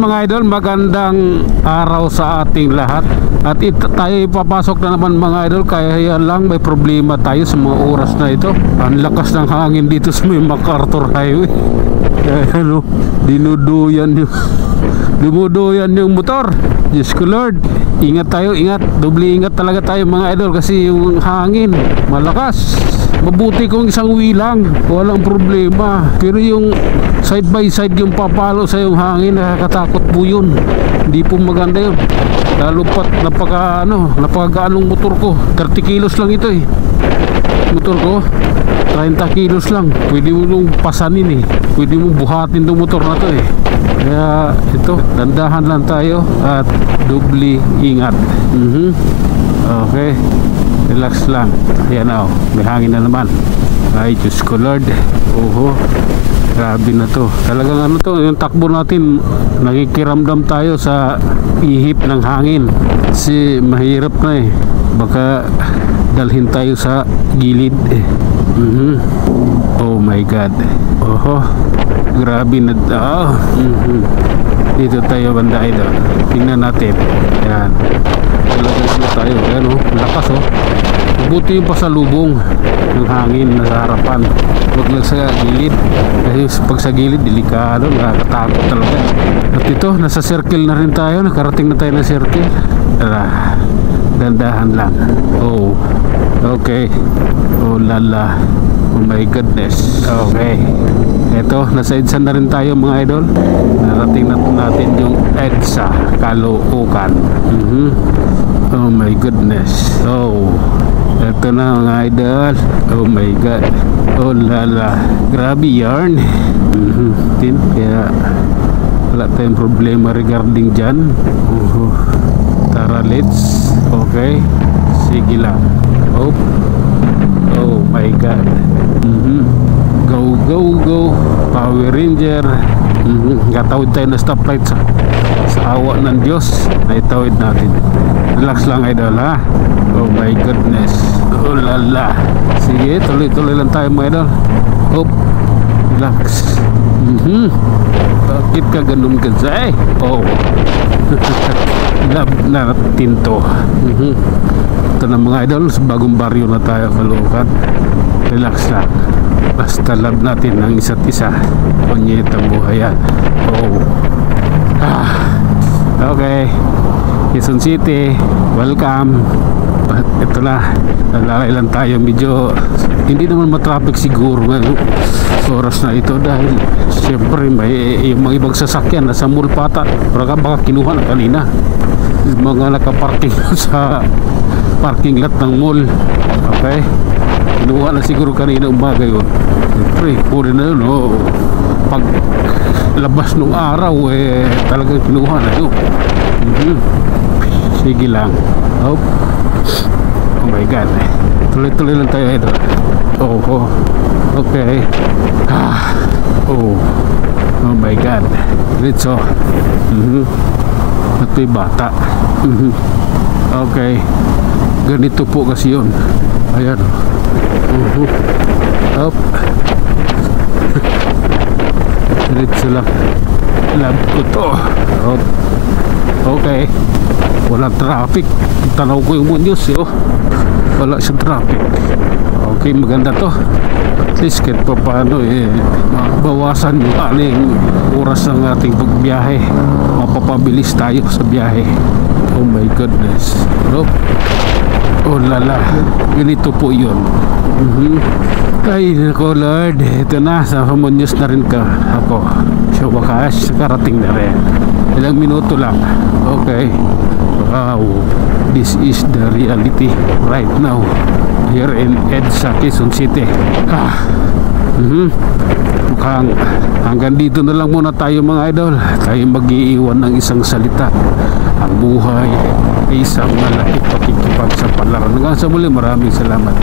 mga idol, magandang araw sa ating lahat. At tayo ipapasok na naman mga idol. Kaya lang may problema tayo sa mga oras na ito. Ang lakas ng hangin dito sa may MacArthur Highway. Kaya ano, dumuduyan yung motor. Diyos ko Lord, ingat tayo, ingat. Doble ingat talaga tayo mga idol. Kasi yung hangin malakas. Mabuti kung isang wilang, walang problema. Pero yung side by side yung papalo sa yung hangin, nakakatakot po yun. Hindi po maganda yun. Lalo pat napakaganong motor ko. 30 kilos lang ito eh. Motor ko 30 kilos lang. Pwede mo nung pasanin eh. Pwede mo buhatin itong motor na to eh. Kaya ito, dandahan lang tayo at doble ingat. Okay, relax lang. Ayan na, may hangin na naman. Ay Diyos ko Lord. Oho, grabe na to. Talagang ano to, yung takbo natin, nakikiramdam tayo sa ihip ng hangin. Kasi mahirap na eh. Baka dalhin tayo sa gilid eh. Oh my God. Oho, grabe na daw. Dito tayo banda idol. Tingnan natin. Ayan, talagang sila tayo. Ayan o, lakas o. Mabuti yung pasalubong ng hangin na sa harapan. Huwag lang sa gilid. Kasi pag sa gilid, delikado, nakakatakot talaga. At ito, nasa circle na rin tayo. Nakarating na tayo ng circle. Dandahan lang. Oh, okay. Oh lala. Oh my goodness. Okay. Ito, nasa EDSA na rin tayo mga idol. Narating na natin yung EDSA Caloocan. Oh my goodness. Oh, ito na mga idol. Oh my God. Oh lala. Grabe yarn. Kaya wala tayong problema regarding dyan. Tara, let's. Okay, sige lang. Oh my God. Go, go, go. Power Ranger. Gatawid tayo na stoplight sa awa ng Diyos. Naitawid natin. Relax lang idol ha. Oh my goodness. Oh lala. Sige, tuloy-tuloy lang tayo mga idol. Relax. Bakit ka ganun kasi? Oh. Love natin to. Ito na mga idol, sa bagong baryo na tayo Caloocan. Relax lang. Basta love natin ang isa't isa. Punyetang buhay yan. Okay, Quezon City, welcome. Ito na, nalalay lang tayo. Medyo hindi naman matraffic siguro ngayong oras na ito. Dahil siyempre may yung mga ibang sasakyan nasa mall pata. Baka kinuha na kanina mga nakaparking sa parking lot ng mall. Okay, kinuha na siguro kanina umaga yun. Siyempre puri na yun. Pag labas ng araw talagang kinuha na yun. Sige lang. Oh my God. Tuloy-tuloy lang tayo ito. Okay. Oh my God. Ritso. At may bata. Okay, ganito po kasi yun. Ayan. Ritso lang. Love ko to. Okay, walang traffic. Tanaw ko yung news wala siyang traffic. Okay, maganda to. At least kahit pa paano mabawasan yung aling oras ng ating pagbiyahe. Mapapabilis tayo sa biyahe. Oh my goodness. Oh lala. Ganito po yun. Ay nako Lord. Ito na, sa Muñoz na rin ako. Sa wakas, karating na rin. Ilang minuto lang. Okay. Wow, this is the reality right now here in EDSA Quezon City. Hanggang dito na lang muna tayo mga idol. Tayo mag-iiwan ng isang salita. Ang buhay ay isang malaking pakikipagsapalaran. Hanggang sa muli, maraming salamat.